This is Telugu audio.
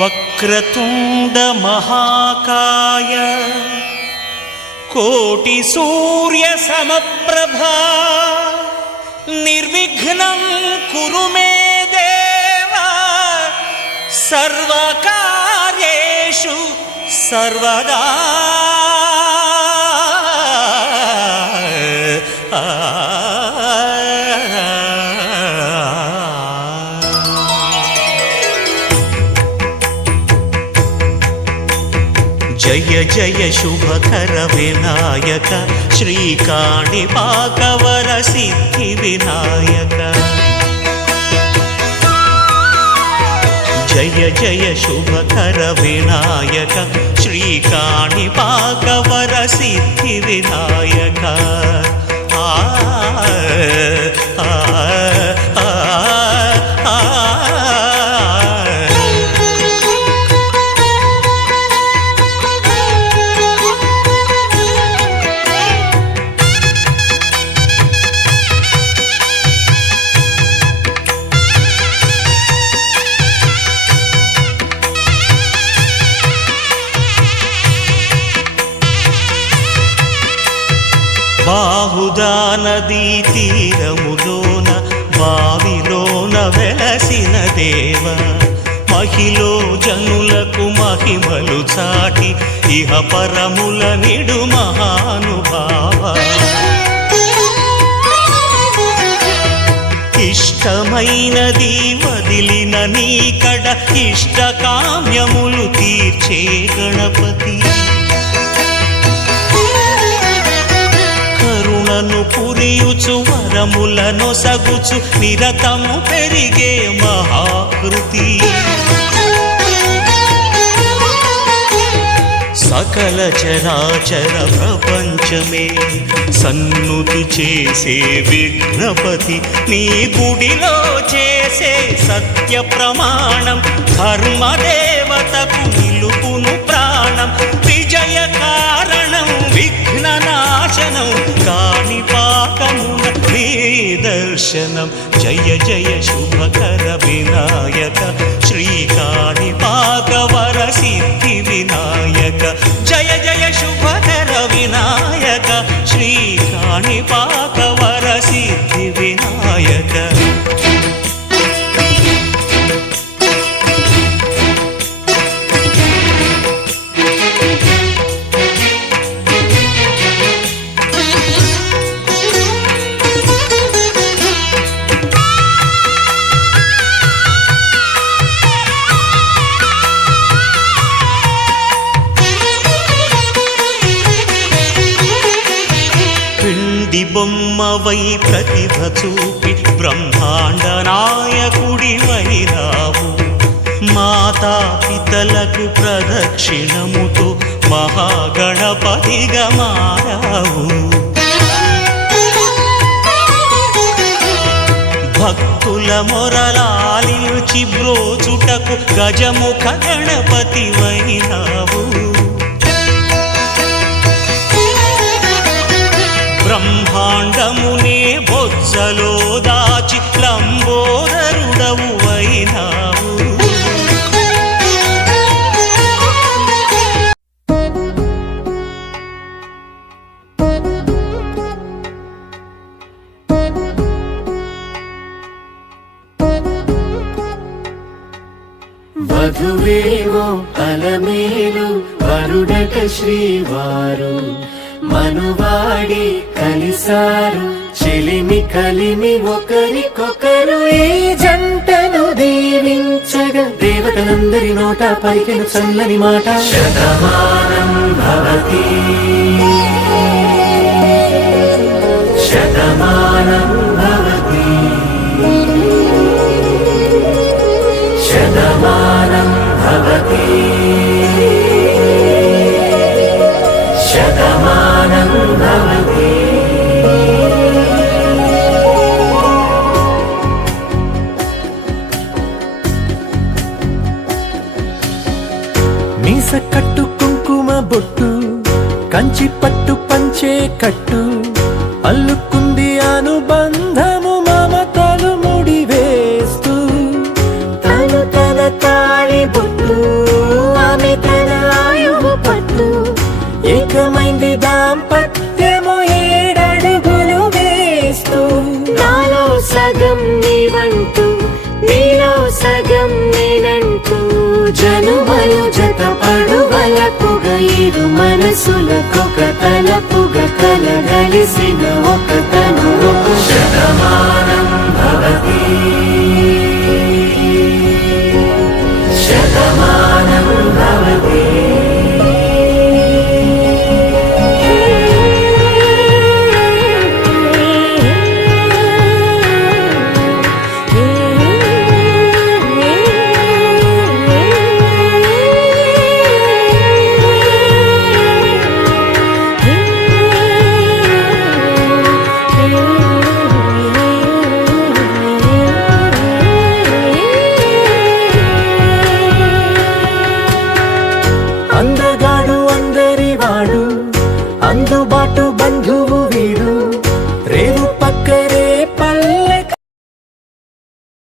వక్రతుండ మహాకాయ కోటి సూర్య సమప్రభా నిర్విఘ్నం కురు మే దేవ సర్వకార్యేషు సర్వదా. జయ జయ శుభకర వినాయక శ్రీకాణిపాకవర సిద్ధి వినాయక. జయ జయ శుభకర వినాయక శ్రీకాణిపాకవర సిద్ధి వినాయక. ఆ బాహుదా నదీ తీరములోన బావిలోన వెలసిన దేవ మహిలో జనులకు మహిమలు చాటి ఇహ పరముల నిడు మహానుభావ. ఇష్టమైనది వదిలిన నీకడ ఇష్టకామ్యములు తీర్చే గణపతి. కరుణను పురియుచు వరములను సగుచు నిరతము పెరిగే మహాకృతి. సకల చరాచర ప్రపంచమే సన్నుతి చేసే విఘ్నపతి. నీ గుడిలో చేసే సత్య ప్రమాణం ధర్మదేవతకు నిలుపును ప్రాణం. విజయ కారణం విఘ్ననాశనం కాణిపాకమున నీ దర్శనం. జయ జయ శుభకర వినాయక శ్రీకాణిపాకవర సిద్ధి వినాయక. జయ జయ శుభకర వినాయక శ్రీకాణిపాకవర సిద్ధి వినాయక. బొమ్మవై ప్రతిభ చూపి బ్రహ్మాండ నాయకుడివైరావు. మాతా పితలకు ప్రదక్షిణముతో మహాగణపతిగా మారావు. భక్తుల మొరలాలించి బ్రోచుటకు గజముఖ గణపతివైనావు. బ్రహ్మాండమునే బొజ్జలో దాచి లంబోదరుడవు అయినావు. వధువేమో అలమేలు వరుడట శ్రీవారు మనువాడి కలిసారు చెలిమి కలిమి ఒకరికొకరు. ఈ జంటను దీవించగా దేవతలందరి నోట పలికెను చల్లని మాట. శతమానం భవతి శతమానం భవతి శతమానం భవతి శతమానం భవతి. మీస కట్టు కుంకుమ బొట్టు కంచి పట్టు పంచే కట్టు అల్లుకుంది అనుబంధము మమతలు ముడివేస్తూ. తను తన తాళి బొట్టు జనుమలు జతపడువలపుగ ఇరు మనసులకొక తలపుగ కలగలిసిన ఒక తను శతమానం భవతి శతమానం భవతి అందగాడు అందరివాడు అందుబాటు బంధు